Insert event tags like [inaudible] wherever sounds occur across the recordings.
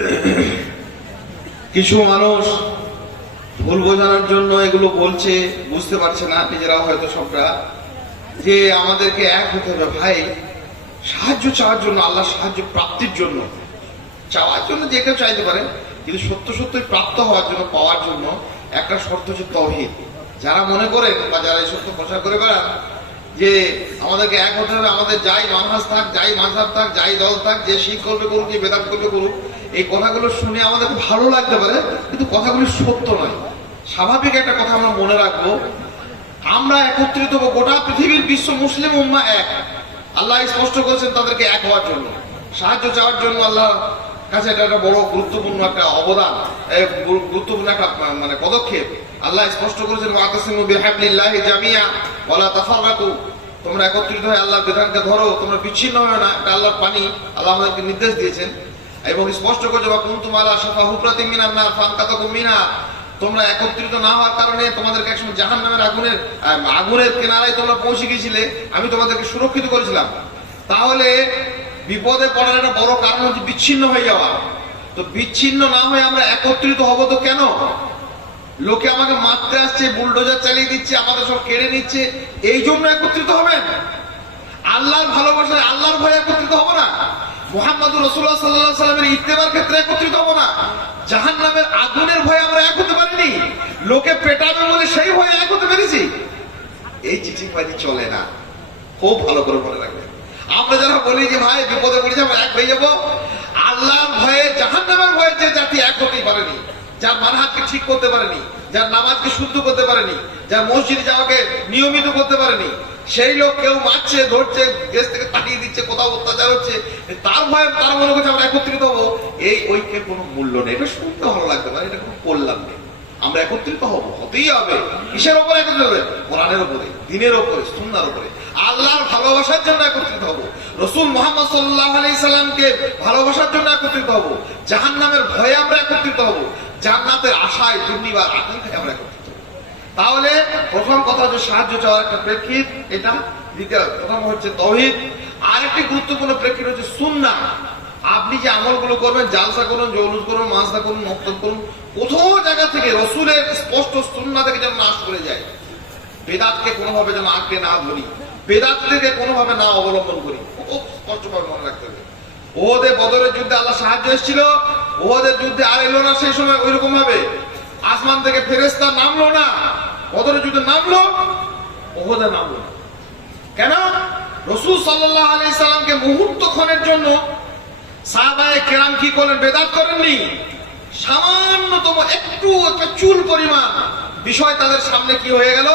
[coughs] কিছু মানুষ ভুল বোঝানোর জন্য এগুলো বলছে, বুঝতে পারছে না, নিজেরাও হয়তো সবটা। যে আমাদেরকে এক হতে হবে, ভাই, সাহায্য চাওয়ার জন্য আল্লাহ সাহায্য প্রাপ্তির জন্য। চাওয়ার জন্য যে কেউ চাইতে পারে, কিন্তু সত্য সত্যই প্রাপ্ত হওয়ার জন্য, পাওয়ার জন্য একটা শর্ত হচ্ছে তহিদ। যারা মনে করেন বা যারা এই সত্য প্রচার করে বেড়ান যে আমাদেরকে এক হতে হবে, আমাদের যাই মানহাস থাক, যাই মাঝহাব থাক, যাই দল থাক, যে শিখ করবে করুক, যে বেদাত করবে করুক, এই কথাগুলো শুনে আমাদের ভালো লাগতে পারে, কিন্তু কথাগুলি সত্য নয়। স্বাভাবিক একটা কথা আমরা মনে রাখব, আমরা একত্রিত হব, গোটা পৃথিবীর বিশ্ব মুসলিম উম্মা এক। আল্লাহ স্পষ্ট করেছেন তাদেরকে এক হওয়ার জন্য। সাহায্য চাওয়ার জন্য আল্লাহ কাছে এটা একটা বড় গুরুত্বপূর্ণ একটা অবদান গুরুত্বপূর্ণ একটা মানে পদক্ষেপ। আল্লাহ স্পষ্ট করেছেন, ওয়াতাসিমু বিহাবলিল্লাহি জামিয়া, ওয়ালা তাফাররাকু। তোমরা একত্রিত হয়ে আল্লাহর বিধানকে ধরো, তোমরা বিচ্ছিন্ন হবে না, এটা আল্লাহর পানি আল্লাহ আমাদেরকে নির্দেশ দিয়েছেন। এবং স্পষ্ট করেছে বা কুনতুম আলা শাফা হুফরাতিন মিনান নার ফানকাতাকুম মিনা। তোমরা একত্রিত না হওয়ার কারণে তোমাদেরকে একসময় জাহান নামের আগুনের আগুনের কেনারায় তোমরা পৌঁছে গিয়েছিলে, আমি তোমাদেরকে সুরক্ষিত করেছিলাম। তাহলে বিপদে পড়ার একটা বড় কারণ হচ্ছে বিচ্ছিন্ন হয়ে যাওয়া। তো বিচ্ছিন্ন না হয়ে আমরা একত্রিত হব তো কেন? লোকে আমাকে মারতে আসছে, বুলডোজার চালিয়ে দিচ্ছে আমাদের সব কেড়ে নিচ্ছে। এই জন্য একত্রিত হবেন? আল্লাহর ভালোবাসায় আল্লাহর ভয়ে একত্রিত হব না? মোহাম্মদ রসুল্লাহ সাল্লাহ সাল্লামের ইত্তেবার ক্ষেত্রে একত্রিত হব না? জাহান নামের আগুনের ভয়ে আমরা এক হতে পারিনি। লোকে পেটাবে বলে সেই ভয়ে এক হতে পেরেছি। এই চিঠি চিঠিবাজি চলে না। খুব ভালো করে মনে রাখবেন। আমরা যারা বলি যে, ভাই, বিপদে পড়ে আমরা এক হয়ে যাব, আল্লাহর ভয়ে জাহান নামের ভয়ে যে জাতি এক হতেই পারেনি। যার মানহাজকে ঠিক করতে পারেনি, যার নামাজকে শুদ্ধ করতে পারেনি, যার মসজিদে যাওয়াকে নিয়মিত করতে পারেনি, সেই লোক কেউ মারছে, ধরছে, দেশ থেকে তাড়িয়ে দিচ্ছে, কোথাও অত্যাচার হচ্ছে, তার ভয়ে তার মনে করছে আমরা একত্রিত হব, এই ঐক্যের কোনো মূল্য নেই। এটা শুনতে ভালো লাগতে পারে, এটা কোনো কল্যাণ নেই। আমরা একত্রিত হব, হতেই হবে। কিসের ওপরে একত্রিত হবে? কোরআনের উপরে, দিনের ওপরে সুন্দর ওপরে আল্লাহর ভালোবাসার জন্য একত্রিত হব। রসুল মোহাম্মদ সাল্লাহ আলি সাল্লামকে ভালোবাসার জন্য একত্রিত হব। জাহান নামের ভয়ে আমরা একত্রিত হব। জান্নাতের আশায় দুর্নিবার আকাঙ্ক্ষায় আমরা একত্রিত। তাহলে প্রথম কথা হচ্ছে সাহায্য চাওয়ার একটা প্রেক্ষিত, এটা দ্বিতীয় প্রথম হচ্ছে তহিদ। আরেকটি গুরুত্বপূর্ণ প্রেক্ষিত হচ্ছে সুন্না আপনি যে আমলগুলো করবেন, জালসা করুন, জৌলুস করুন, মাছদা করুন, মক্তব করুন, কোথাও জায়গা থেকে রসুলের স্পষ্ট সুন্না থেকে যেন নাশ করে যায়, বেদাতকে কোনোভাবে যেন আঁকড়ে না ধরি বেদাত থেকে কোনোভাবে না অবলম্বন করি, খুব স্পষ্টভাবে মনে রাখতে হবে। ওহদে বদরের যুদ্ধে আল্লাহ সাহায্য এসেছিল, ওদের যুদ্ধে আর এলো না সেই সময় ওই রকম ভাবে আসমান থেকে ফেরেস্তা নামলো না বদরের যুদ্ধে নামলো, ওহদে নামলো। না কেন? রসুল সাল্লাহ আলি সাল্লামকে মুহূর্ত ক্ষণের জন্য সাহাবায়ে কেরাম কি করলেন, বেদাত করেননি? সামান্যতম একটু একটা চুল পরিমাণ বিষয় তাদের সামনে কি হয়ে গেল?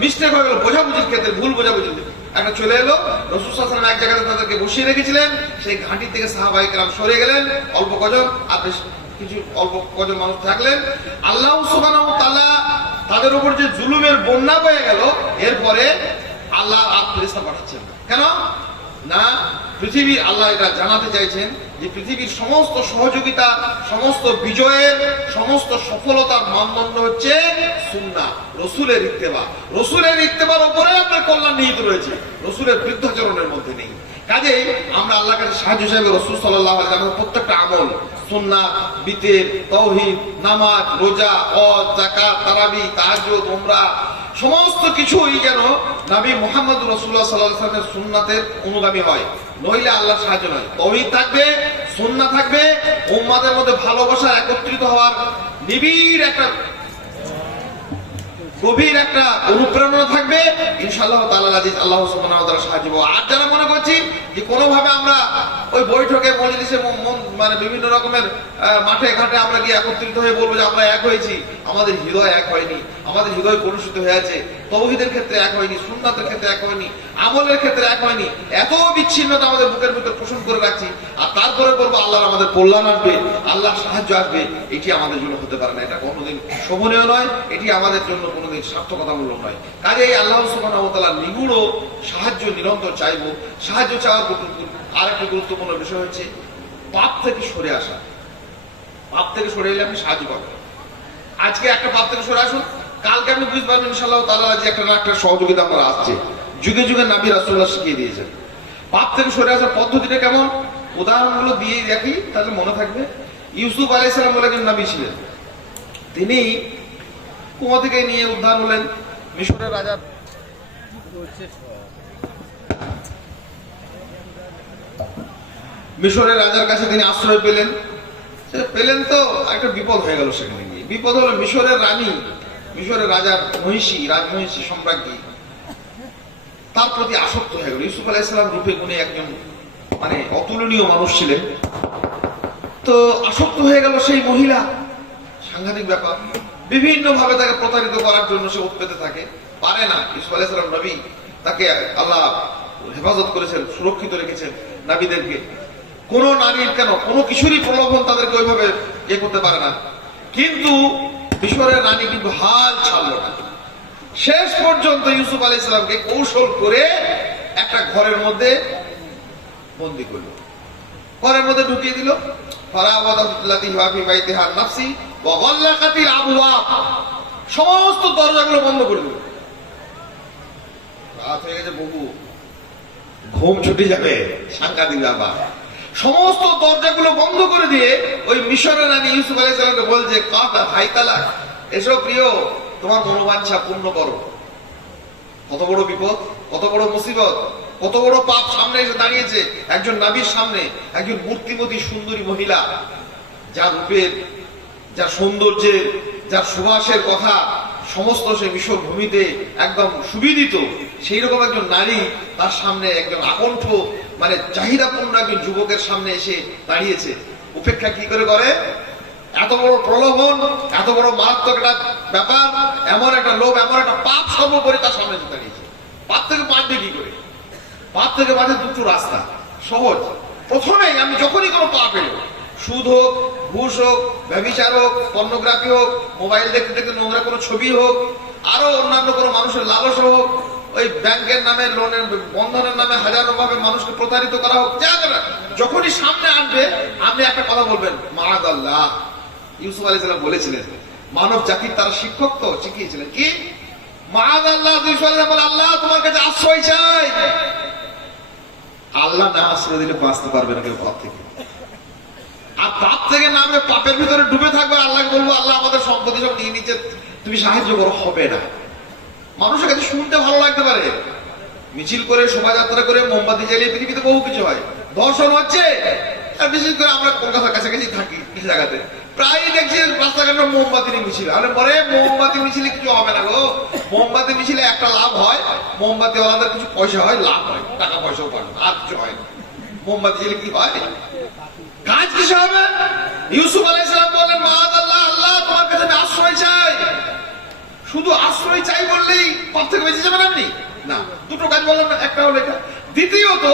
মিস্টেক হয়ে গেল, বোঝাবুঝির ক্ষেত্রে ভুল বোঝাবুঝির ক্ষেত্রে। একটা চলে এলো। রসুল সালাম এক জায়গাতে তাদেরকে বসিয়ে রেখেছিলেন। সেই ঘাঁটি থেকে সাহাবাই কালাম সরে গেলেন। অল্প কজন আর কিছু অল্প কজন মানুষ থাকলেন। আল্লাহ সুবান তালা তাদের উপর যে জুলুমের বন্যা হয়ে গেল, এরপরে আল্লাহ আত্মরিস্তা পাঠাচ্ছেন। কেন? না, পৃথিবী আল্লাহ এটা জানাতে চাইছেন যে পৃথিবীর সমস্ত সহযোগিতা, সমস্ত বিজয়ের, সমস্ত সফলতার মানদণ্ড হচ্ছে সুন্না রসুলের ইত্তেবা। রসুলের ইত্তেবার উপরে আপনার কল্যাণ নিহিত রয়েছে। রসুলের বৃদ্ধাচরণের মধ্যে নেই। কাজে আমরা আল্লাহ কাছে সাহায্য হিসাবে রসুল সাল্লাহ প্রত্যেকটা আমল। সুন্না বিতের তৌহিদ নামাজ, রোজা, হজ জাকাত তারাবি, তাহাজ্জুদ, উমরা সমস্ত কিছুই যেন নবী মোহাম্মদ রসুল্লাহ সাল্লাহ সাল্লামের সুন্নাতের অনুগামী হয়। নইলে আল্লাহ সাহায্য নয়। তহিদ থাকবে সুন্না থাকবে, উম্মাদের মধ্যে ভালোবাসা একত্রিত হওয়ার নিবিড় একটা গভীর একটা অনুপ্রেরণা থাকবে। ইনশাআল্লাহ আজিজ আল্লাহ। আর যারা মনে করছি যে কোনোভাবে আমরা ওই বৈঠকে, মজলিসে মন- বিভিন্ন রকমের মাঠে ঘাটে আমরা গিয়ে একত্রিত হয়ে বলব যে আমরা এক হয়েছি, আমাদের হৃদয় এক হয়নি। আমাদের হৃদয় কলুষিত হয়ে আছে। তৌহিদের ক্ষেত্রে এক হয়নি, সুন্নাতের ক্ষেত্রে এক হয়নি, আমলের ক্ষেত্রে এক হয়নি। এত বিচ্ছিন্নতা আমাদের বুকের ভিতর পোষণ করে রাখছি। আর তারপরে বলব, আল্লাহর আমাদের কল্যাণ আসবে আল্লাহ সাহায্য আসবে। এটি আমাদের জন্য হতে পারে না। এটা কোনোদিন শোভনীয় নয়, এটি আমাদের জন্য কোনোদিন সার্থকতামূলক নয়। কাজেই আল্লাহ সুবহানাহু ওয়া তাআলার নিগুড় সাহায্য নিরন্তর চাইব। সাহায্য চাওয়ার আরেকটি গুরুত্বপূর্ণ বিষয় হচ্ছে, পাপ থেকে সরে আসা। পাপ থেকে সরে এলে আপনি সাহায্য পাবেন। আজকে একটা পাপ থেকে সরে আসুন। কালকে আপনি বুঝতে পারবেন ইনশাল্লাহ তাআলা যে একটা না একটা সহযোগিতা আমার আসছে। যুগে যুগে নাবি রাসূলুল্লাহ শিখিয়ে দিয়েছেন। পাপ থেকে সরে আসার পদ্ধতিটা কেমন? উদাহরণগুলো দিয়ে রাখি তাহলে মনে থাকবে। ইউসুফ আলাইসালাম বলে একজন নবী ছিলেন। তিনি কুয়া থেকে নিয়ে উদ্ধার হলেন মিশরের রাজার মিশরের রাজার কাছে তিনি আশ্রয় পেলেন। পেলেন তো, একটা বিপদ হয়ে গেল সেখানে গিয়ে। বিপদ হলো মিশরের রানী মিশরের রাজার মহিষী, রাজমহিষী সম্রাজ্ঞী, তার প্রতি আসক্ত হয়ে গেল। ইউসুফ আলাইসালাম রূপে গুণে একজন মানে অতুলনীয় মানুষ ছিলেন। তো আসক্ত হয়ে গেল সেই মহিলা। সাংঘাতিক ব্যাপার। বিভিন্ন ভাবে তাকে প্রতারিত করার জন্য সে উৎপেতে থাকে। পারে না। ইসুফ আলাইসালাম নবী, তাকে আল্লাহ হেফাজত করেছেন, সুরক্ষিত রেখেছেন নাবিদেরকে কোন নারীর কেন কোনো কিশোরী প্রলোভন তাদেরকে ওইভাবে ইয়ে করতে পারে না। কিন্তু মিশরের রানী কিন্তু হাল ছাড়লো না। শেষ পর্যন্ত ইউসুফ আলী ইসলামকে কৌশল করে একটা ঘরের মধ্যে বন্দি করল। ঘরের মধ্যে ঢুকিয়ে দিল। সমস্ত দরজাগুলো বন্ধ করে দিল। রাত হয়ে গেছে বহু ঘুম ছুটে যাবে, সাংঘাতিক সমস্ত দরজাগুলো বন্ধ করে দিয়ে ওই মিশরের রানী ইউসুফ আলাইহিস সালামকে বলছে কাটা হাই তালাক, এসো প্রিয়, তোমার মনোবাঞ্ছা পূর্ণ করো। কত বড় বিপদ, কত বড় মুসিবত, কত বড় পাপ সামনে এসে দাঁড়িয়েছে একজন নাবির সামনে, একজন মূর্তিমতী সুন্দরী মহিলা, যার রূপের, যার সৌন্দর্যের, যার সুবাসের কথা সমস্ত সে মিশর ভূমিতে একদম সুবিদিত। সেই রকম একজন নারী তার সামনে একজন আকণ্ঠ মানে চাহিদা চাহিদাপূর্ণ একজন যুবকের সামনে এসে দাঁড়িয়েছে। উপেক্ষা কি করে করে? এত বড় প্রলোভন, এত বড় মারাত্মক একটা ব্যাপার, এমন একটা লোভ, এমন একটা পাপ সর্বোপরি তার সামনে এসে দাঁড়িয়েছে। পাপ থেকে বাঁচবে কি করে? পাপ থেকে বাঁচে দুটো রাস্তা। সহজ। প্রথমেই আমি যখনই কোনো পাপ এলো, সুদ হোক, ঘুষ হোক ব্যবিচার হোক পর্নোগ্রাফি হোক মোবাইল দেখতে দেখতে নোংরা কোনো ছবি হোক, আরও অন্যান্য কোনো মানুষের লালস হোক ওই ব্যাংকের নামে লোনের, বন্ধনের নামে হাজারো ভাবে মানুষকে প্রতারিত করা হোক যখনই সামনে আসবে, আপনি একটা কথা বলবেন মাহাদ আল্লাহ ইউসুফ আলী সাল্লাম বলেছিলেন, মানব জাতির তারা শিক্ষক তো, শিখিয়েছিলেন, কি? আল্লাহ ইউসুফ আলী বলে, আল্লাহ তোমার কাছে আশ্রয় চাই। আল্লাহ না আশ্রয় দিলে বাঁচতে পারবে না কেউ পাপ থেকে। আর পাপ থেকে নামে পাপের ভিতরে ডুবে থাকবে আল্লাহ বলব, আল্লাহ আমাদের সম্পত্তি সব নিয়ে নিচ্ছে তুমি সাহায্য করো, হবে না। মানুষের কাছে শুনতে ভালো লাগতে পারে। মিছিল করে, শোভাযাত্রা করে, মোমবাতি জ্বালিয়ে পৃথিবীতে বহু কিছু হয়। দর্শন হচ্ছে। আর বিশেষ করে আমরা কলকাতার কাছাকাছি থাকি কিছু জায়গাতে। প্রায় দেখছি রাস্তাঘাটে মোমবাতি মিছিল। আরে পরে মোমবাতি মিছিলে কিছু হবে না গো। মোমবাতি মিছিলে একটা লাভ হয়। মোমবাতি ওয়ালাদের কিছু পয়সা হয়, লাভ হয়। টাকা পয়সাও পায় আর কিছু হয় না। মোমবাতি জ্বালিয়ে কি হয়? কাজ কিসে হবে? ইউসুফ আলাইসালাম বললেন মাহাদ আল্লাহ আল্লাহ, তোমার কাছে আশ্রয় চাই। শুধু আশ্রয় চাই বললেই পাপ থেকে বেঁচে যাবেন আপনি? না, দুটো কাজ বললাম না, একটা হলো এটা। দ্বিতীয়ত,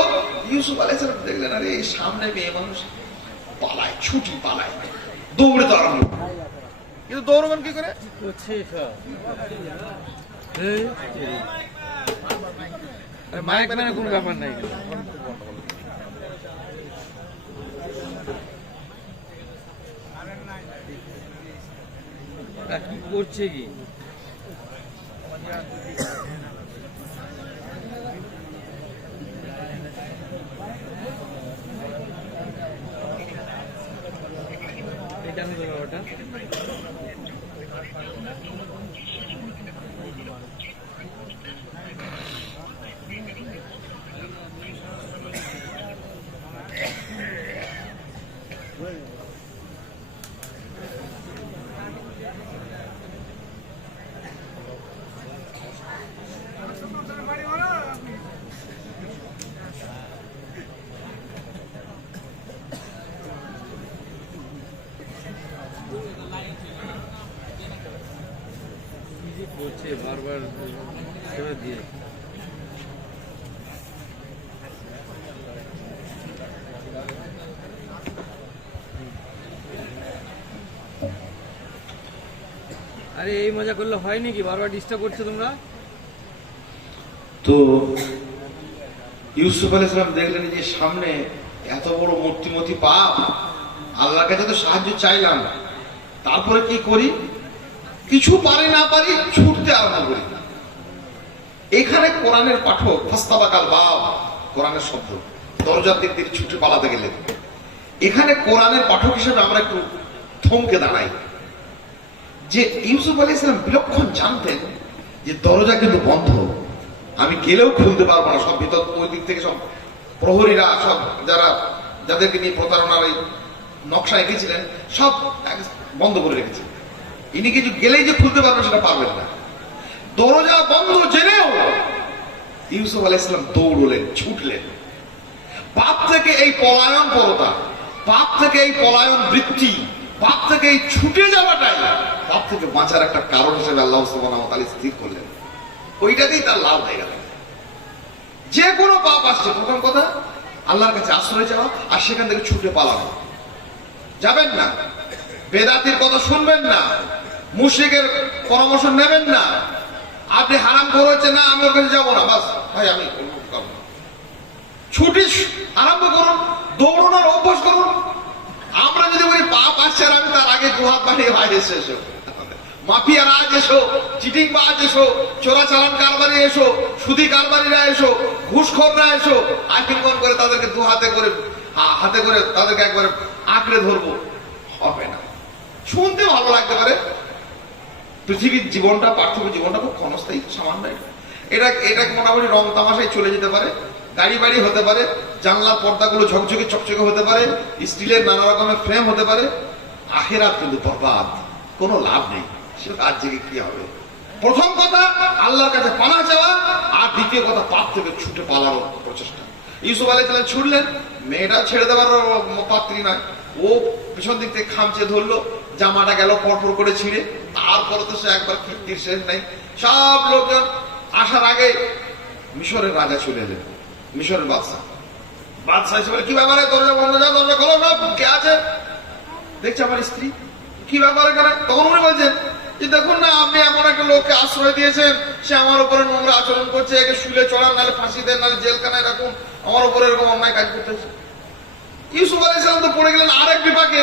ইউসুফ আলাইসালাম দেখলেন, আরে, সামনে মেয়ে মানুষ পালায়, ছুটি পালায়, দৌড়ে দাঁড়ানো কিন্তু দৌড়বেন কি করে? মাইক মানে কোনো ব্যাপার নাই। কি করছে কি? এটা আমি ওটা। করছে বারবার সেবা দিয়ে। আরে, এই মজা করলে হয় নাকি? বারবার ডিস্টার্ব করছ তোমরা? তো ইউসুফ আলাইসালাম দেখলেন যে সামনে এত বড় মূর্তিমতি পাপ, আল্লাহর কাছে তো সাহায্য চাইলাম তারপরে কি করি? কিছু পারে না পারি, ছুটতে আরম্ভ করি এখানে কোরআনের পাঠক, ফাস্তাবাকাল বাব কোরআনের শব্দ। দরজার দিক দিয়ে ছুটে পালাতে গেলেন এখানে কোরআনের পাঠক হিসেবে আমরা একটু থমকে দাঁড়াই। যে ইউসুফ আলী ইসলাম বিলক্ষণ জানতেন যে দরজা কিন্তু বন্ধ। আমি গেলেও খুলতে পারব না, সব ভিতর ওই দিক থেকে সব প্রহরীরা, সব যারা, যাদেরকে নিয়ে প্রতারণার এই নকশা এঁকেছিলেন, সব বন্ধ করে রেখেছেন ইনি কিছু গেলেই যে খুলতে পারবেন সেটা পারবেন না। দরজা বন্ধ জেনেও ইউসুফ আলাহ ইসলাম দৌড়লেন, ছুটলেন। পাপ থেকে এই পলায়ন পরতা পাপ থেকে এই পলায়ন বৃত্তি পাপ থেকে এই ছুটে যাওয়াটাই পাপ থেকে বাঁচার একটা কারণ হিসেবে আল্লাহ তাআলা স্থির করলেন। ওইটাতেই তার লাভ হয়ে গেল। যে কোনো পাপ আসছে, প্রথম কথা, আল্লাহর কাছে আশ্রয় যাওয়া আর সেখান থেকে ছুটে পালানো। যাবেন না। বেদাতির কথা শুনবেন না। মুশরিকের পরামর্শ নেবেন না। আপনি হারাম করেছেন না, আমি ওর কাছে যাব না। বাস, ভাই, আমি ছুটি আরম্ভ করুন, দৌড়ানোর অভ্যাস করুন। আমরা যদি বলি পাপ আসছে আর আমি তার আগে দু হাত বাড়িয়ে ভাই এসে এসো। মাফিয়ারা আজ এসো, চিটিং বাজ এসো, চোরা চালান কারবারি এসো, সুদি কারবারিরা এসো, ঘুষখোররা এসো আকিমন করে তাদেরকে দু হাতে করে হাতে করে তাদেরকে একবারে আঁকড়ে ধরবো। হবে না। শুনতে ভালো লাগতে পারে। পৃথিবীর জীবনটা, পার্থিব জীবনটা খুব ক্ষণস্থায়ী, সামান্য এটা। এটা মোটামুটি রং তামাশায় চলে যেতে পারে? গাড়ি বাড়ি হতে পারে জানলার পর্দাগুলো ঝকঝকে চকচকে হতে পারে, স্টিলের নানা রকমের ফ্রেম হতে পারে। আখেরাত কিন্তু বরবাদ, কোনো লাভ নেই। সেটা আজ জেগে কি হবে? প্রথম কথা, আল্লাহর কাছে পানা চাওয়া, আর দ্বিতীয় কথা, পাপ থেকে ছুটে পালানোর প্রচেষ্টা। ইউসুফ আলাই তাহলে ছুটলেন, মেয়েটা ছেড়ে দেওয়ার পাত্রী নয়, ও পিছন দিক থেকে খামচে ধরলো জামাটা গেল, পরপর করে ছিঁড়ে, তারপরে তো সে একবার কীর্তির শেষ নাই। সব লোকজন আসার আগে মিশরের রাজা চলে এলেন, মিশরের বাদশাহ। বাদশাহ এসে বলে, কি ব্যাপারে? দরজা বন্ধ যা, দরজা খোলো সব, কে আছে? দেখছে আমার স্ত্রী। কি ব্যাপার এখানে? তখন উনি বলছেন যে, দেখুন না, আপনি এমন একটা লোককে আশ্রয় দিয়েছেন, সে আমার উপরে নোংরা আচরণ করছে, একে শুলে চড়ান, নাহলে ফাঁসি দেন, নাহলে জেলখানায় রাখুন, আমার উপরে এরকম অন্যায় কাজ করতেছে। ইউসুফ আলাইহিস সালাম তো পড়ে গেলেন আরেক বিপাকে।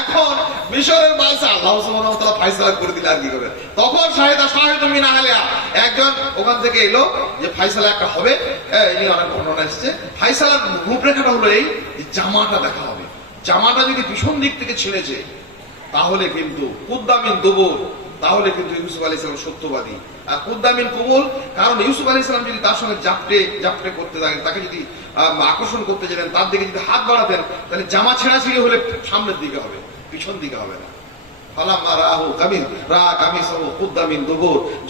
এখন মিশরের বাদশাহ, আল্লাহ সুবহানাহু ওয়া তাআলা ফয়সালা করে দিলে আর কি করে? তখন শাহেদা শাহেদ মিনা আহলিয়া একজন ওখান থেকে এলো যে ফয়সালা একটা হবে। ইনি অনেক ঘটনা এসেছে। ফয়সালার রূপরেখাটা হলো এই জামাটা দেখা হবে। জামাটা যদি ভীষণ দিক থেকে ছেড়েছে তাহলে কিন্তু কুদ্দামিন দুবুর তাহলে কিন্তু ইউসুফ আলী ইসলাম সত্যবাদী। আর কুদ্দামিন কবুল, কারণ ইউসুফ আলী ইসলাম যদি তার সঙ্গে জাপটে জাপটে করতে থাকেন, তাকে যদি আকর্ষণ করতে যেতেন তার দিকে যদি হাত বাড়াতেন, তাহলে জামা ছেঁড়া ছিঁড়ে হলে সামনের দিকে হবে, পিছন দিকে হবে না।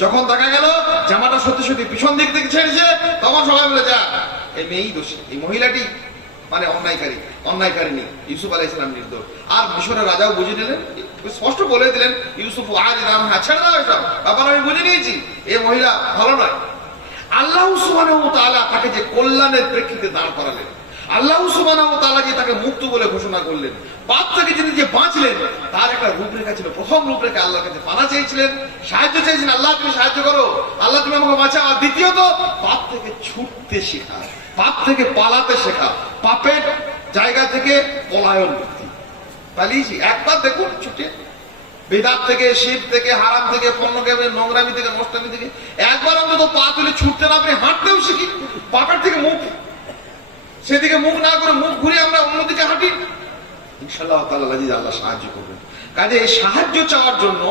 যখন দেখা গেল, জামাটা সত্যি সত্যি পিছন দিক থেকে ছেড়েছে, তখন সবাই বলে, যা, এই মেয়েই দোষী, এই মহিলাটি মানে অন্যায়কারী অন্যায়কারিনী ইউসুফ আলাই ইসলাম নির্দোষ। আর মিশরের রাজাও বুঝে নিলেন স্পষ্ট বলে দিলেন, ইউসুফ আজ নাম হ্যাঁ ছেড়ে দাও এসব ব্যাপার আমি বুঝে নিয়েছি, এ মহিলা ভালো নয়। আল্লাহ ওয়া তাকে যে কল্যাণের প্রেক্ষিতে দাঁড় করালেন, আল্লাহ সুবহানাহু ওয়া তাআলা যে তাকে মুক্ত বলে ঘোষণা করলেন পাপ থেকে যিনি যে বাঁচলেন, তার একটা রূপরেখা ছিল, প্রথম রূপরেখা আল্লাহর কাছে পানা চেয়েছিলেন, সাহায্য চেয়েছিলেন, আল্লাহ তুমি সাহায্য করো, আল্লাহ তুমি আমাকে বাঁচাও, আর দ্বিতীয়ত, পাপ থেকে ছুটতে শেখা, পাপ থেকে পালাতে শেখা, পাপের জায়গা থেকে পলায়ন। পালিয়েছি একবার দেখুন, ছুটে। বেদাত থেকে, শিব থেকে, হারাম থেকে পণ্যকে নোংরামি থেকে নষ্টামি থেকে, একবার অন্তত পা তুলে ছুটতে না পারি হাঁটতেও শিখি। পাপের থেকে মুখ, সেদিকে মুখ না করে মুখ ঘুরে আমরা অন্যদিকে হাঁটি। ইনশাল্লাহ তাআলা আল্লাহ সাহায্য করবেন। কাজে সাহায্য চাওয়ার জন্য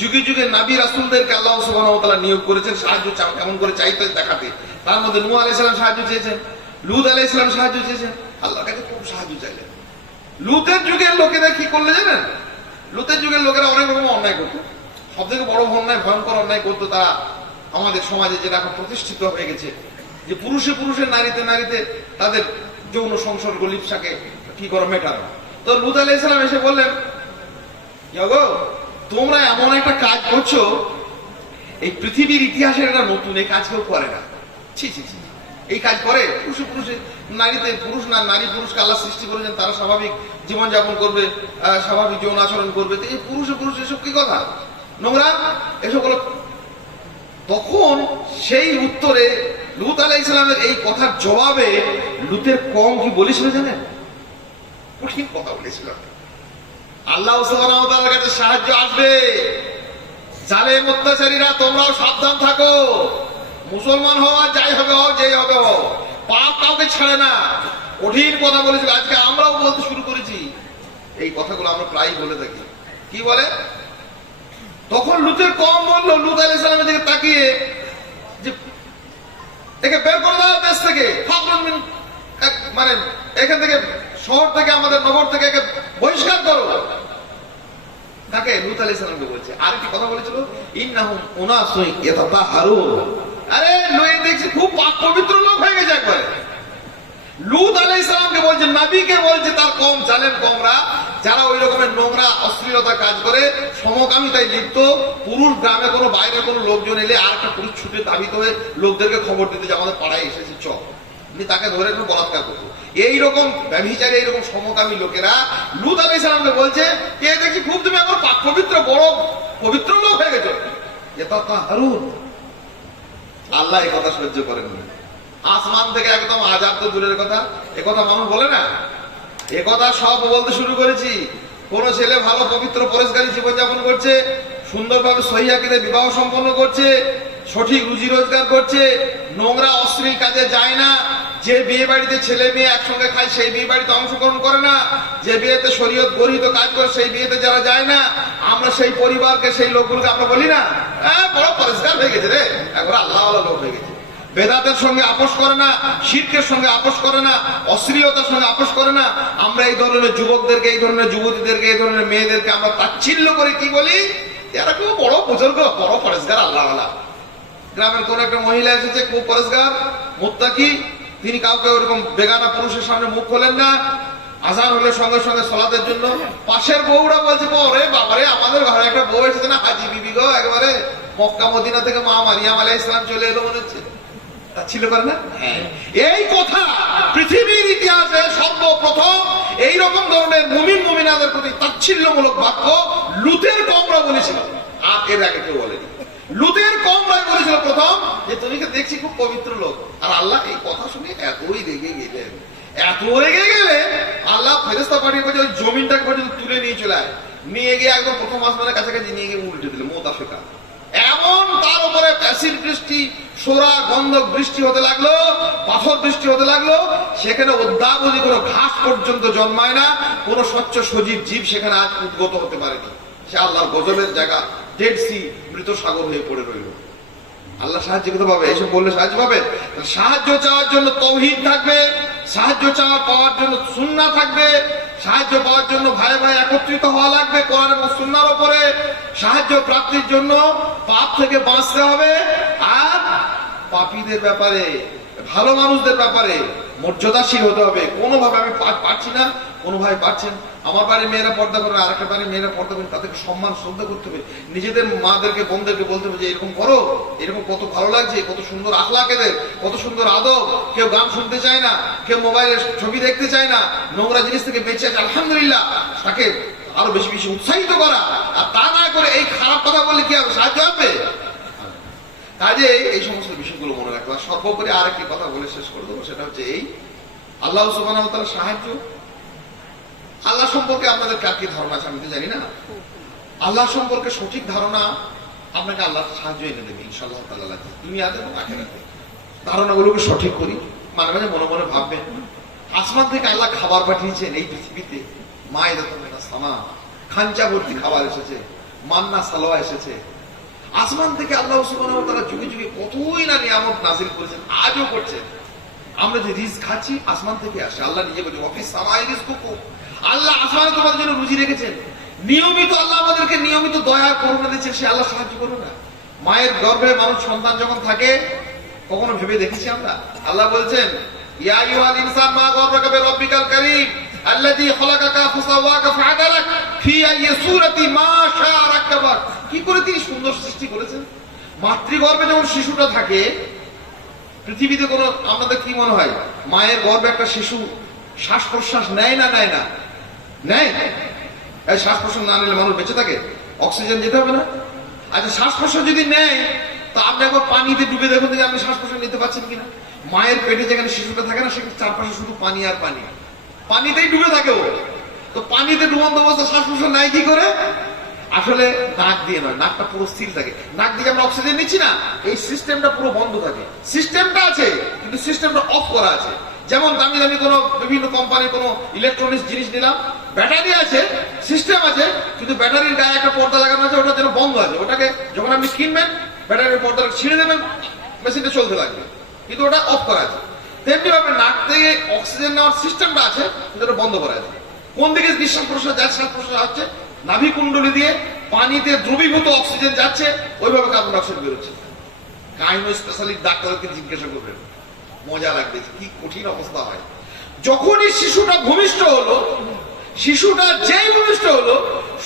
যুগে যুগে নাবি রাসূলদেরকে আল্লাহ তাআলা নিয়োগ করেছেন, সাহায্য কেমন করে চাইতে দেখাতে। তার মধ্যে নূহ আলাইহিস সালাম সাহায্য চেয়েছেন, লুত আলাইহিস সালাম সাহায্য চেয়েছেন। আল্লাহর কাছে খুব সাহায্য চাইলেন। লুতের যুগের লোকেরা কি করলে জানেন? লুতের যুগের লোকেরা অনেক রকম অন্যায় করতো। সব থেকে বড় অন্যায়, ভয়ঙ্কর অন্যায় করতো তারা আমাদের সমাজে যেটা এখন প্রতিষ্ঠিত হয়ে গেছে। যে পুরুষে পুরুষে নারীতে নারীতে তাদের যৌন সংসর্গ, লিপসাকে কি করো মেটানো। তো লুত আলাইহিস সালাম এসে বললেন গো তোমরা এমন একটা কাজ করছ, এই পৃথিবীর ইতিহাসের এটা নতুন এই কাজ কেউ করে না। ছি ছি ছি। এই কাজ করে, পুরুষ পুরুষে, নারীতে পুরুষ না নারী পুরুষকে আল্লাহ সৃষ্টি করেছেন, তারা স্বাভাবিক জীবনযাপন করবে স্বাভাবিক যৌন আচরণ করবে এই পুরুষে পুরুষ এসব কি কথা? নোংরা? এসব তখন সেই উত্তরে লুত আলাহ ইসলামের এই কথার জবাবে লুতের কম কি বলেছিল জানেন? কঠিন কথা বলেছিল। আল্লাহ তাআলার কাছে সাহায্য আসবে। জালেম অত্যাচারীরা, তোমরাও সাবধান থাকো। মুসলমান হওয়া যাই হবে হও, যেই হবে হও। পাপ কাউকে ছাড়ে না। কঠিন কথা বলেছিল আজকে আমরাও বলতে শুরু করেছি। এই কথাগুলো আমরা প্রায় বলে থাকি। কি বলে? তখন লুতের কম বলল, লুত আলাইহিস সালামের দিকে তাকিয়ে যে, একে বের করে দাও দেশ থেকে। মিন এখান থেকে শহর থেকে, আমাদের নগর থেকে একে বহিষ্কার করো। তাকে লুত আলাইহিস সালামকে বলছে। আর কি কথা বলেছিল, ইন্নাহুম আরে লয়ে দেখছি খুব পাক পবিত্র লোক হয়ে গেছে একবারে। লুত আলাইহিস সালামকে বলছে, নবীকে বলছে, তার কম জানেন কমরা, যারা ওই রকমের নোংরা, অশ্লীলতা কাজ করে সমকামিতায় লিপ্ত, পুরুষ গ্রামে কোনো, বাইরে কোনো লোকজন এলে আর একটা পুরুষ ছুটে দাবিত হয়ে লোকদেরকে খবর দিতে যে আমাদের পাড়ায় এসেছে চ উনি তাকে ধরে একটু বলাৎকার করতো এইরকম ব্যভিচারে এইরকম সমকামী লোকেরা, লুত আলাই সালামকে বলছে কে দেখি খুব তুমি এখন পাক পবিত্র, বড়, পবিত্র লোক হয়ে গেছো। এটা তা হারুন। আল্লাহ এই কথা সহ্য করেননি। আসমান থেকে একদম আজাব তো দূরের কথা, এ কথা মানুষ বলে না। এ কথা সব বলতে শুরু করেছি। কোন ছেলে ভালো, পবিত্র, পরিষ্কারী জীবনযাপন করছে, সুন্দরভাবে সহিয়াকিতে বিবাহ সম্পন্ন করছে, সঠিক রুজি রোজগার করছে, নোংরা, অশ্লীল কাজে যায় না। যে বিয়ে বাড়িতে ছেলে মেয়ে একসঙ্গে খায়, সেই বিয়ে বাড়িতে অংশগ্রহণ করে না। যে বিয়েতে শরীয়ত গরিত কাজ করে, সেই বিয়েতে যারা যায় না। আমরা সেই পরিবারকে, সেই লোকগুলোকে আমরা বলি না। হয়ে বেদাতের সঙ্গে আপোষ করে না সঙ্গে আপোষ করে না, অশ্লীলতার সঙ্গে আপোষ করে না। আমরা এই ধরনের যুবকদেরকে, এই ধরনের যুবতীদেরকে, এই ধরনের মেয়েদেরকে আমরা তাচ্ছিল্য করে, কি বলি? এরা খুব বড় বুজুর্গ, বড় পরেশগার আল্লাহ আল্লাহ গ্রামের কোন একটা মহিলা এসেছে, খুব পরেশগার মুত্তাকি। তিনি কাউকে ওরকম বেগানা পুরুষের সামনে মুখ খোলেন না। আজান হলে সঙ্গে সঙ্গে সলাদের জন্য। পাশের বউরা বলছে ওরে বাবারে আমাদের ঘরে একটা বউ এসেছে না হাজি বিবি গো একবারে মক্কা মদিনা থেকে মা মারিয়াম আলাইহিস সালাম চলে এলো মনে হচ্ছে। ছিল করে না? এই কথা পৃথিবীর ইতিহাসে সর্বপ্রথম এই রকম ধরনের মুমিন মুমিনাদের প্রতি তাচ্ছিল্যমূলক বাক্য লুতের কমরা বলেছিল। আর এর আগে কেউ বলেনি। লুতের কমরাই বলেছিল প্রথম যে তুমি কে দেখছি খুব পবিত্র লোক? আর আল্লাহ এই কথা শুনে এতই রেগে গেলেন। এত রেগে গেলে আল্লাহ ফেরেস্তা পাঠিয়ে বলছে, ওই জমিনটাকে পর্যন্ত তুলে নিয়ে চলে আয়। নিয়ে গিয়ে একদম প্রথম আসমানের কাছাকাছি নিয়ে গিয়ে উল্টে দিল মোতাফেকা এমন তার উপরে প্যাসিড বৃষ্টি সোরা গন্ধক বৃষ্টি হতে লাগল, পাথর বৃষ্টি হতে লাগল, সেখানে অদ্যাবধি কোনো ঘাস পর্যন্ত জন্মায় না, কোনো স্বচ্ছ সজীব জীব সেখানে আজ উদ্গত হতে পারেনি। সে আল্লাহর গজবের জায়গা ডেড সি মৃত সাগর হয়ে পড়ে রইল। আল্লাহ সাহায্য করতে পাবে? এসব বললে সাহায্য পাবে? সাহায্য চাওয়ার জন্য তৌহিদ থাকবে সাহায্য চাওয়া পাওয়ার জন্য সুন্না থাকবে, সাহায্য পাওয়ার জন্য ভাই ভাই একত্রিত হওয়া লাগবে কোরআন এবং সুন্নার ওপরে সাহায্য প্রাপ্তির জন্য পাপ থেকে বাঁচতে হবে আর পাপীদের ব্যাপারে ভালো মানুষদের ব্যাপারে মর্যাদাশীল হতে হবে। কোনোভাবে আমি পারছি না কোনো ভাই পারছেন আমার বাড়ির মেয়েরা পর্দা করে আর একটা বাড়ির মেয়েরা পর্দা করে, তাদেরকে সম্মান, শ্রদ্ধা করতে হবে। নিজেদের মাদেরকে, বোনদেরকে বলতে হবে যে, এরকম করো, এরকম কত ভালো লাগছে, কত সুন্দর আখলাক এদের, কত সুন্দর আদব। কেউ গান শুনতে চায় না, কেউ মোবাইলের ছবি দেখতে চায় না, নোংরা জিনিস থেকে বেঁচে আছে, আলহামদুলিল্লাহ। তাকে আরও বেশি বেশি উৎসাহিত করা। আর তা না করে এই খারাপ কথা বললে কি হবে সাহায্য হবে? কাজে এই সমস্ত বিষয়গুলো মনে রাখব আর সর্বোপরি আরেকটি কথা বলে শেষ করে দেবো, সেটা হচ্ছে এই, আল্লাহ ওয়া সাহায্য। আল্লাহ সম্পর্কে আপনাদের কার কি ধারণা আছে আমি তো জানি না। আল্লাহ সম্পর্কে সঠিক ধারণা আপনাকে আল্লাহ সাহায্য এনে দেবে, ইনশাআল্লাহ তাআলা দুনিয়াতে এবং আখেরাতে। ধারণাগুলোকে সঠিক করি মাঝে মাঝে মনে মনে ভাববেন। আসমান থেকে আল্লাহ খাবার পাঠিয়েছেন এই পৃথিবীতে। মায়ের সামা। খাঞ্চা ভর্তি খাবার এসেছে। মান্না সালোয়া এসেছে। আসমান থেকে আল্লাহ ওয়া তাআলা যুগে যুগে কতই না নিয়ামত নাজিল করেছেন, আজও করছেন। আমরা যে রিজ খাচ্ছি, আসমান থেকে আসে। আল্লাহ নিজে বলছে অফিস সামাই রিজকুকু আল্লাহ আসমানে তোমাদের জন্য রুজি রেখেছেন। নিয়মিত আল্লাহ আমাদেরকে নিয়মিত দয়া করুণা দিচ্ছেন, সে আল্লাহ সাহায্য করবে না। মায়ের গর্ভে মানুষ সন্তান যখন থাকে, কখনো ভেবে দেখেছি আমরা? আল্লাহ বলছেন, ইয়া আইয়ুহাল ইনসান মা গররাকা বিরাব্বিকাল কারীম, আল্লাযী খলাকাকা ফাসাওয়াকা ফাআদালাক। কি করে তিনি সুন্দর সৃষ্টি করেছেন? মাতৃগর্ভে যখন শিশুটা থাকে, পৃথিবীতে কোনো আমাদের কি মনে হয়, মায়ের গর্ভে একটা শিশু শ্বাস প্রশ্বাস নেয় না নেয় না? নেয়? শ্বাস প্রশ্বাস না নিলে মানুষ বেঁচে থাকে? অক্সিজেন যেতে হবে না? আচ্ছা শ্বাস প্রশ্বাস যদি নেয়, তা আপনি একবার পানিতে ডুবে দেখুন যে আপনি শ্বাস প্রশ্বাস নিতে পারছেন কিনা। মায়ের পেটে যেখানে শিশুটা থাকে না, সেখানে চারপাশে শুধু পানি আর পানি। পানিতেই ডুবে থাকে ও। তো পানিতে ডুবন্ত অবস্থা শ্বাস প্রশ্বাস নেয় কি করে? আসলে নাক দিয়ে নয়, নাকটা পুরো স্থির থাকে। নাক দিয়ে আমরা অক্সিজেন নিচ্ছি না, এই সিস্টেমটা পুরো বন্ধ থাকে। সিস্টেমটা আছে, কিন্তু সিস্টেমটা অফ করা আছে। যেমন দামি দামি কোনো বিভিন্ন কোম্পানির কোনো ইলেকট্রনিক্স জিনিস নিলাম, ব্যাটারি আছে সিস্টেম আছে, কিন্তু ব্যাটারির গায়ে একটা পর্দা লাগানো আছে, ওটা যেন বন্ধ আছে। ওটাকে যখন আপনি কিনবেন, ব্যাটারির পর্দাটা ছিঁড়ে দেবেন, মেশিনটা চলতে লাগবে। কিন্তু ওটা অফ করা আছে। তেমনি ভাবে নাক থেকে অক্সিজেন নেওয়ার সিস্টেমটা আছে, কিন্তু ওটা বন্ধ করা আছে। কোন দিকে নিঃশ্বাস প্রশ্বাস যাচ্ছে, শ্বাস প্রশ্বাস হচ্ছে? নাভি কুণ্ডলী দিয়ে পানিতে দ্রবীভূত অক্সিজেন যাচ্ছে, ওইভাবে কার্বন ডাইঅক্সাইড বেরোচ্ছে। কাহিনী স্পেশালিস্ট ডাক্তারকে জিজ্ঞাসা করবেন। মজা লাগবে কি কঠিন অবস্থা হয়। যখনই শিশুটা ভূমিষ্ঠ হলো, শিশুটা যেই ভূমিষ্ঠ হলো,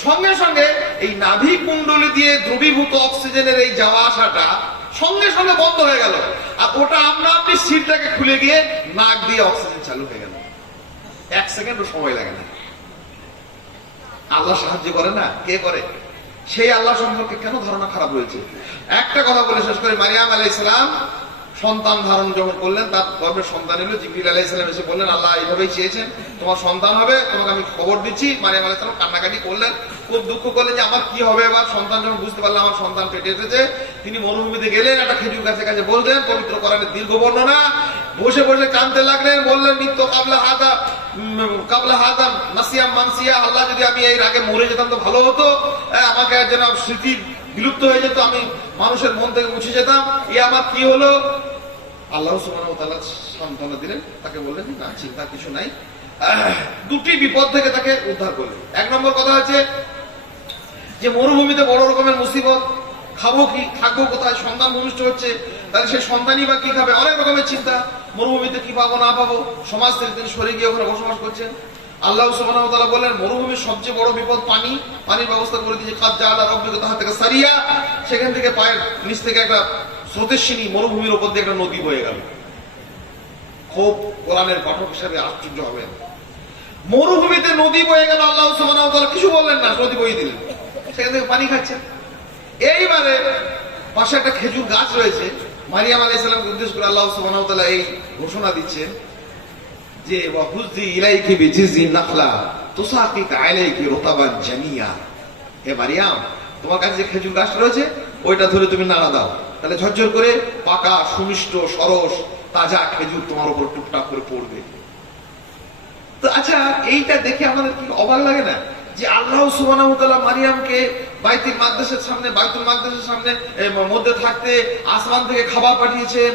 সঙ্গে সঙ্গে এই নাভি কুণ্ডলী দিয়ে দ্রবীভূত অক্সিজেনের এই যাওয়া আসাটা সঙ্গে সঙ্গে বন্ধ হয়ে গেল। আর ওটা আমরা আপনি সিটটাকে খুলে গিয়ে নাক দিয়ে অক্সিজেন চালু হয়ে গেল। এক সেকেন্ডও সময় লাগে না। আল্লাহ সাহায্য করে না? কে করে? সেই আল্লাহ সম্পর্কে কেন ধারণা খারাপ রয়েছে? একটা কথা বলে শেষ করে মারিয়াম আলাই ইসলাম সন্তান ধারণ যখন করলেন, তার গর্বের সন্তান এলো জিবিল আলাই ইসলাম এসে বললেন, আল্লাহ এইভাবেই চেয়েছেন, তোমার সন্তান হবে, তোমাকে আমি খবর দিচ্ছি। মারিয়াম আলাই ইসলাম কান্নাকাটি করলেন, খুব দুঃখ করলেন যে, আমার কি হবে এবার? সন্তান যখন বুঝতে পারলাম আমার সন্তান পেটে এসেছে। তিনি মরুভূমিতে গেলেন, একটা খেজুর গাছের কাছে বললেন, পবিত্র কোরআনের দীর্ঘ বর্ণনা বসে বসে কানতে লাগলেন, বললেন নিত্য কাবলা হাদা কাবলা হাদাম নাসিয়াম মানসিয়া, আল্লাহ যদি আমি এর আগে মরে যেতাম তো ভালো হতো। আমাকে যেন স্মৃতি বিলুপ্ত হয়ে যেত, আমি মানুষের মন থেকে মুছে যেতাম। এ, আমার কি হলো? আল্লাহ তাআলা সান্ত্বনা দিলেন, তাকে বললেন, না চিন্তা কিছু নাই। দুটি বিপদ থেকে তাকে উদ্ধার করলেন। এক নম্বর কথা হচ্ছে যে, মরুভূমিতে বড় রকমের মুসিবত খাব কি থাকব কোথায়, সন্তান ভূমিষ্ঠ হচ্ছে, তাহলে সেই সন্তানই বা কি খাবে? অনেক রকমের চিন্তা। মরুভূমিতে কি পাবো, না পাবো? সমাজ থেকে তিনি সরে গিয়ে ওখানে বসবাস করছেন। আল্লাহ তাআলা বললেন, মরুভূমির সবচেয়ে বড় বিপদ পানি। পানির ব্যবস্থা করে দিয়েছে কাজ আল্লাহ রব্বিকা তাহার থেকে সারিয়া। সেখান থেকে পায়ের নিচ থেকে একটা স্রোতেশিনী মরুভূমির ওপর দিয়ে একটা নদী বয়ে গেল। খুব কোরআনের পাঠক হিসাবে আশ্চর্য হবেন। মরুভূমিতে নদী বয়ে গেল, আল্লাহ ওয়া কিছু বললেন না, নদী বয়ে দিলেন। সেখান থেকে পানি খাচ্ছে এইবারে পাশে একটা খেজুর গাছ রয়েছে। মারিয়াম আলাইহিস সালামকে উদ্দেশ্য করে আল্লাহ তাআলা এই ঘোষণা দিচ্ছেন যে ওয়াহুজি ইলাইকি বিজিজি নাখলা তুসাকিত আলাইকি রতাবান জামিয়া। হে মারিয়াম, তোমার কাছে যে খেজুর গাছ রয়েছে, ওইটা ধরে তুমি নাড়া দাও। তাহলে ঝরঝর করে পাকা, সুমিষ্ট, সরস, তাজা খেজুর তোমার উপর টুকটাক করে পড়বে। তো আচ্ছা এইটা দেখে আমাদের কি অবাক লাগে না? যে আল্লাহ সুবহানাহু মারিয়ামকে বাইতুল মাকদাসের সামনে, বাইতুল মাকদাসের সামনে মধ্যে থাকতে আসমান থেকে খাবার পাঠিয়েছেন।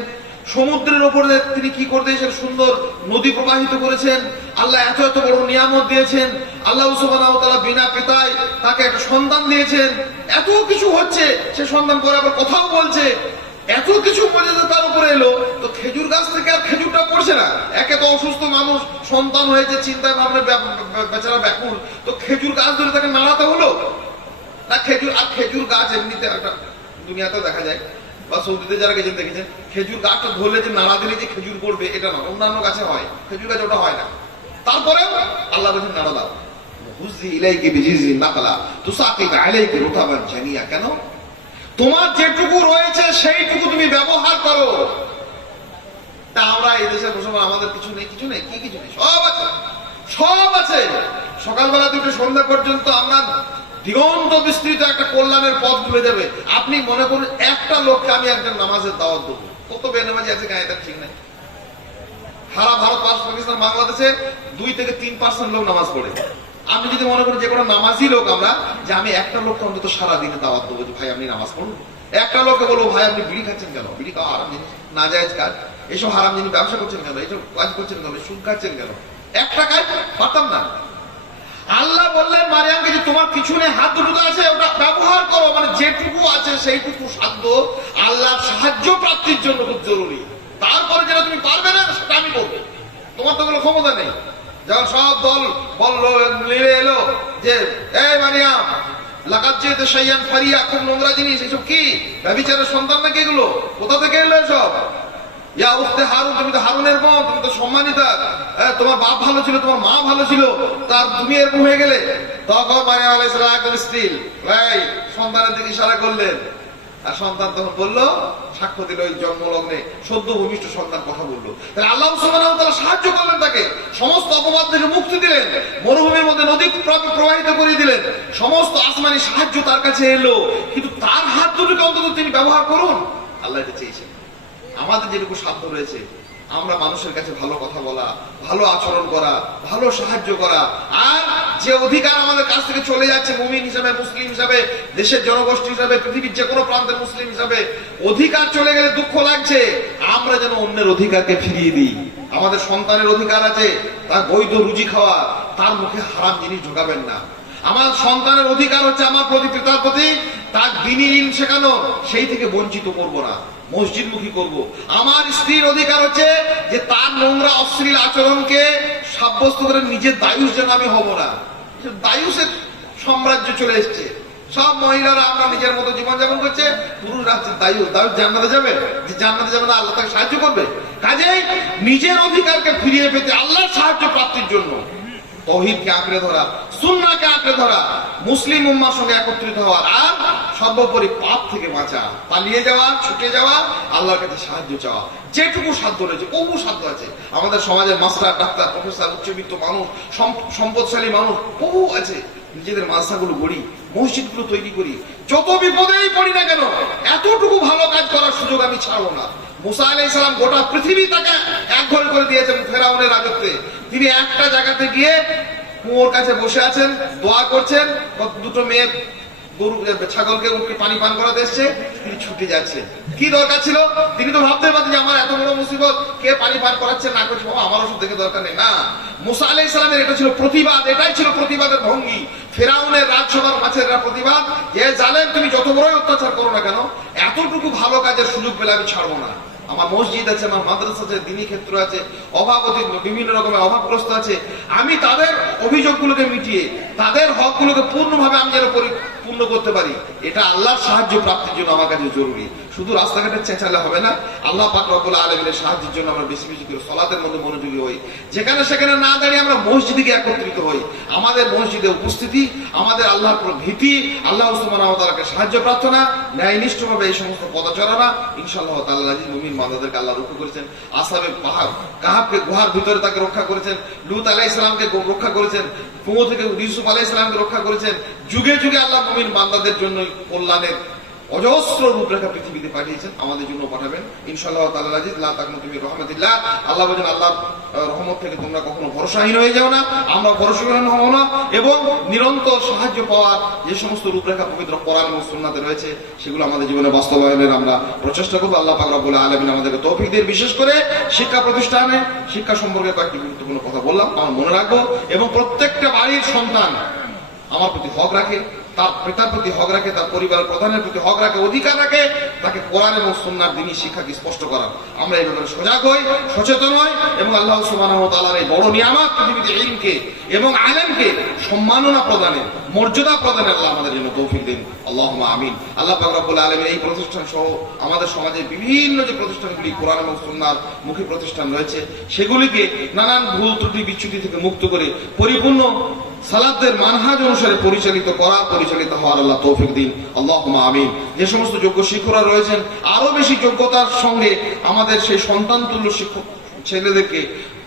সমুদ্রের ওপরে তিনি কি করে দিয়েছেন সুন্দর নদী প্রবাহিত করেছেন। আল্লাহ এত এত বড় নিয়ামত দিয়েছেন। আল্লাহ তাআলা বিনা পিতায় তাকে একটা সন্তান দিয়েছেন। এত কিছু হচ্ছে, সে সন্তান করে আবার কথাও বলছে। এত কিছু মর্যাদা তার উপরে এলো, তো খেজুর গাছ থেকে আর খেজুরটা পড়ছে না। একে তো অসুস্থ মানুষ, সন্তান হয়েছে চিন্তায় ভাবনা বেচারা ব্যাকুল, তো খেজুর গাছ ধরে তাকে নাড়াতে হলো? না, খেজুর আর খেজুর গাছ এমনিতে একটা দুনিয়াতে দেখা যায়, বা সৌদিতে যারা গেছেন দেখেছেন, খেজুর গাছটা ধরলে যে নাড়া দিলে যে খেজুর পড়বে, এটা না অন্যান্য গাছে হয়, খেজুর গাছ ওটা হয় না। তারপরে আল্লাহ বলছেন, নাড়া দাও। হুজি ইলাইকি বিজিজি নাকলা তুসাকিত আলাইকি রুতাবান জানিয়া। কেন? তোমার যেটুকু রয়েছে, সেইটুকু তুমি ব্যবহার করো। তা আমরা এই দেশের মুসলমান আমাদের কিছু নেই কিছু নেই, কি কিছু নেই? সব আছে। সব আছে। সকালবেলা দুটো সন্ধ্যা পর্যন্ত আমরা দিগন্ত বিস্তৃত একটা কল্যাণের পথ খুলে দেবে। আপনি মনে করুন, একটা লোককে আমি একজন নামাজের দাওয়াত দেবো। কত বেনামাজি আছে, গায়ে তার ঠিক নাই। সারা ভারত পাকিস্তান, বাংলাদেশে দুই থেকে তিন পার্সেন্ট লোক নামাজ পড়ে। আপনি যদি মনে করেন যে কোনো নামাজি লোক আমরা, যে আমি একটা লোককে অন্তত সারা দিনে দাওয়াত দেবো যে, ভাই, আপনি নামাজ পড়ুন। একটা লোককে বলব, ভাই, আপনি বিড়ি খাচ্ছেন কেন? বিড়ি খাওয়া হারাম জিনিস। না যায় কাজ। এসব হারাম জিনিস ব্যবসা করছেন কেন? এইসব কাজ করছেন কেন? সুদ খাচ্ছেন কেন? একটা কাজ পারতাম না। আল্লাহ বললেন মারিয়ামকে যে তোমার পিছনে হাত দুটো আছে? ওটা ব্যবহার করো। মানে যেটুকু আছে, সেইটুকু সাধ্য। আল্লাহর সাহায্য প্রাপ্তির জন্য খুব জরুরি। তারপরে যেটা তুমি পারবে না, সেটা আমি করব। তোমার তো কোনো ক্ষমতা নেই। যখন সব দল বল মিলে এলো যে এই মারিয়াম লাগাত যেহেতু সাইয়ান ফারিয়া খুব নোংরা জিনিস এসব কি? ব্যবিচারের সন্তান নাকি এগুলো? কোথা থেকে এলো এসব? ইয়া হারুন তুমি তো হারুনের তুমি তো সম্মানিতা। হ্যাঁ, তোমার বাপ ভালো ছিল তোমার মা ভালো ছিল তার তুমি এরকম হয়ে গেলে? তখন মারিয়াম আলাইহিস সালাম স্টিল ভাই সন্তানের দিকে ইশারা করলেন। আর সন্তান তখন বলল, সাক্ষ্য দিল ওই জন্মলগ্নে, সদ্য ভূমিষ্ঠ সন্তান কথা বলল। তাহলে আল্লাহ ওয়া সাহায্য করলেন তাকে। সমস্ত অপবাদ থেকে মুক্তি দিলেন। মরুভূমির মধ্যে নদী প্রবাহিত করে দিলেন। সমস্ত আসমানি সাহায্য তার কাছে এলো। কিন্তু তার হাত দুটোকে অন্তত তিনি ব্যবহার করুন। আল্লাহ এটা চেয়েছেন। আমাদের যেটুকু সাধ্য রয়েছে, আমরা মানুষের কাছে ভালো কথা বলা, ভালো আচরণ করা, ভালো সাহায্য করা, আর যে অধিকার আমাদের কাছ থেকে চলে যাচ্ছে, মুমিন হিসাবে, মুসলিম হিসাবে, দেশের জনগোষ্ঠী হিসাবে, পৃথিবীর যে কোনো প্রান্তের মুসলিম হিসাবে, অধিকার চলে গেলে দুঃখ লাগছে। আমরা যেন অন্যের অধিকারকে ফিরিয়ে দিই। আমাদের সন্তানের অধিকার আছে, তার বৈধ রুজি খাওয়া, তার মুখে হারাম জিনিস ঢোকাবেন না। আমার সন্তানের অধিকার হচ্ছে আমার প্রতি, পিতার প্রতি, তার দিনী ঋণ শেখানো, সেই থেকে বঞ্চিত করব না। মসজিদমুখী করব। আমার স্ত্রীর অধিকার হচ্ছে যে তার নোংরা, অশ্লীল আচরণকে সাব্যস্ত করে নিজের দায়ুষ যেন আমি হব না। দায়ুষের সাম্রাজ্য চলে এসছে। সব মহিলারা আমরা নিজের মতো জীবনযাপন করছে। জান্নাতে যাবে? যে জান্নাতে যাবে না, আল্লাহ তাকে সাহায্য করবে। কাজেই নিজের অধিকারকে ফিরিয়ে পেতে আল্লাহর সাহায্য প্রাপ্তির জন্য। তহিদকে আঁকড়ে ধরা সুন্নাকে আঁকড়ে ধরা, মুসলিম উম্মার সঙ্গে একত্রিত হওয়া আর সর্বোপরি পাপ থেকে বাঁচা, পালিয়ে যাওয়া, ছুটে যাওয়া, আল্লাহর কাছে সাহায্য চাওয়া। যেটুকু সাধ্য রয়েছে, বহু সাধ্য আছে। আমাদের সমাজে মাস্টার, ডাক্তার, প্রফেসর, উচ্চবিত্ত মানুষ সম্পদশালী মানুষ, বহু আছে। নিজেদের মাদ্রাসাগুলো গড়ি, মসজিদগুলো তৈরি করি। যত বিপদেই পড়ি না কেন, এতটুকু ভালো কাজ করার সুযোগ আমি ছাড়বো না। মুসা আলাই সালাম গোটা পৃথিবী তাকে এক ঘরে করে দিয়েছেন ফেরাউনের রাজত্বে। তিনি একটা জায়গাতে গিয়ে কুয়োর কাছে বসে আছেন, দোয়া করছেন, দুটো মেয়ে গরু ছাগলকে উঠকে পানি পান করাতে এসছে, তিনি ছুটে যাচ্ছে। কি দরকার ছিল? তিনি তো ভাবতে পারতেন যে আমার এত বড় মুসিবত, কে পানি পান করাচ্ছে না করছে, বাবা, আমার ওষুধ দেখে দরকার নেই। না, মুসা আলাই সালামের এটা ছিল প্রতিবাদ, এটাই ছিল প্রতিবাদের ভঙ্গি। ফেরাউনের রাজসভার মাছের প্রতিবাদ, যে জালেন তুমি যত বড়ই অত্যাচার করো না কেন, এতটুকু ভালো কাজের সুযোগ পেলে আমি ছাড়বো না। আমার মসজিদ আছে, আমার মাদ্রাসা আছে, দিনী ক্ষেত্র আছে অভাবতী বিভিন্ন রকমের অভাবগ্রস্ত আছে। আমি তাদের অভিযোগগুলোকে মিটিয়ে, তাদের হকগুলোকে পূর্ণভাবে আমি যেন পূর্ণ করতে পারি এটা আল্লাহর সাহায্য প্রাপ্তির জন্য আমার কাছে জরুরি। শুধু রাস্তাঘাটে চেঁচালে হবে না, আল্লাহ পাক রব্বুল আলমিনের সাহায্যের জন্য আমরা বেশি বেশি করে সলাতের মধ্যে মনোযোগী হই। যেখানে সেখানে না দাঁড়িয়ে আমরা মসজিদে গিয়ে একত্রিত হই। আমাদের মসজিদে উপস্থিতি, আমাদের আল্লাহর ভীতি, আল্লাহ সুবহানাহু সাহায্য প্রার্থনা, ন্যায়নিষ্ঠভাবে এই সমস্ত পদাচরণা ইনশাআল্লাহ তাআলা আজিজ মুমিন বান্দাদেরকে আল্লাহ রক্ষা করেছেন। আসাবে পাহাড়, কাহাবকে গুহার ভিতরে তাকে রক্ষা করেছেন। লুত আলাইহিস সালামকে গো- রক্ষা করেছেন। কুয়ো থেকে ইউসুফ আলাইহিস সালামকে রক্ষা করেছেন। যুগে যুগে আল্লাহ মুমিন বান্দাদের জন্য কল্যাণের অজস্র রূপরেখা পৃথিবীতে পাঠিয়েছেন আমাদের জন্য পাঠাবেন। ইনশাআল্লাহ তাআলা আজিজ লা আল্লাহ বলেন আল্লাহর আহ, রহমত থেকে তোমরা কখনো ভরসাহীন হয়ে যাও না আমরা ভরসাহীন হব না। এবং নিরন্তর সাহায্য পাওয়ার যে সমস্ত রূপরেখা পবিত্র কোরআন এবং সুন্নাতে রয়েছে সেগুলো আমাদের জীবনে বাস্তবায়নের আমরা প্রচেষ্টা করব। আল্লাহ পাক রব্বুল আলামিন আমাদেরকে তৌফিক দিয়ে বিশেষ করে শিক্ষা প্রতিষ্ঠানে শিক্ষা সম্পর্কে কয়েকটি গুরুত্বপূর্ণ কথা বললাম আমার মনে রাখব। এবং প্রত্যেকটা বাড়ির সন্তান আমার প্রতি হক রাখে তার পিতার প্রতি হক রাখে, তার পরিবারের প্রধানের প্রতি হক রাখে, অধিকার রাখে, তাকে কোরআন এবং সুন্নার দিনই শিক্ষাকে স্পষ্ট করার আমরা এই ব্যাপারে সজাগ হই, সচেতন হই এবং আল্লাহ ওয়া এই বড় নিয়ামত পৃথিবীতে ইলমকে এবং আলেমকে সম্মাননা প্রদানে, মর্যাদা প্রদানে আল্লাহ আমাদের জন্য তৌফিক দিন। আল্লাহুম্মা আমিন। আল্লাহ পাক রব্বুল আলামিন এই প্রতিষ্ঠান সহ আমাদের সমাজে বিভিন্ন যে প্রতিষ্ঠানগুলি কোরআন এবং সুন্নার মুখী প্রতিষ্ঠান রয়েছে, সেগুলিকে নানান ভুল ত্রুটি বিচ্যুতি থেকে মুক্ত করে পরিপূর্ণ সালাদদের মানহাজ অনুসারে পরিচালিত করা, পরিচালিত হওয়ার আল্লাহ তৌফিক দিন। আল্লাহ আমিন। যে সমস্ত যোগ্য শিক্ষকরা রয়েছেন আরও বেশি যোগ্যতার সঙ্গে আমাদের সেই সন্তান তুল্য শিক্ষক ছেলেদেরকে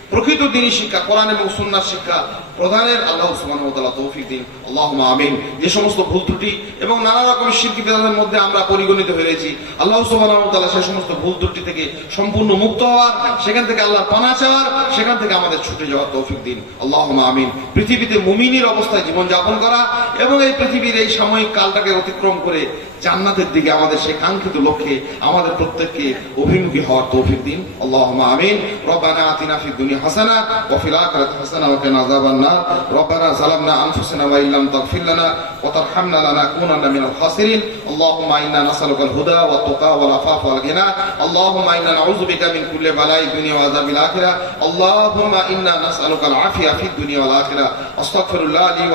প্রকৃত দিনই শিক্ষা, কোরআন এবং সুন্নার শিক্ষা প্রদানের আল্লাহ সুবহানাহু তৌফিক দিন। আল্লাহুম্মা আমিন। যে সমস্ত ভুল ত্রুটি এবং নানা রকমের শিরকি বিধানের মধ্যে আমরা পরিগণিত হয়েছি আল্লাহ সুবহানাহু ওয়া তাআলা সেই সমস্ত ভুল ত্রুটি থেকে সম্পূর্ণ মুক্ত হওয়ার, সেখান থেকে আল্লাহর পানা চাওয়ার, সেখান থেকে আমাদের ছুটে যাওয়ার তৌফিক দিন। আল্লাহুম্মা আমিন। পৃথিবীতে মুমিনের অবস্থায় জীবন যাপন করা এবং এই পৃথিবীর এই সাময়িক কালটাকে অতিক্রম করে জান্নাতের দিকে আমাদের সেই কাঙ্ক্ষিত লক্ষ্যে আমাদের প্রত্যেককে অভিমুখী হওয়ার তৌফিক দিন। আল্লাহ আমিন। রব্বানা আতিনা ফিদ দুনিয়া হাসানা ওয়া ফিল আখিরাতি হাসানা ওয়া কিনা আযাবান নার রব্বানা যালামনা আনফুসানা ওয়া ইল্লাম তাগফির লানা ওয়া তারহামনা লানাকুনান্না মিনাল খাসিরিন। আল্লাহুম্মা ইন্না নাসআলুকা আল হুদা ওয়াত তুকা ওয়াল আফাফ ওয়াল গিনা। আল্লাহুম্মা ইন্না নাউযু বিকা মিন কুল্লি বালাই দুনিয়া ওয়া আযাবিল আখিরাহ আল্লাহুম্মা ইন্না নাসআলুকা আল আফিয়া ফিদ দুনিয়া ওয়াল আখিরাহ আস্তাগফিরুল্লাহ লি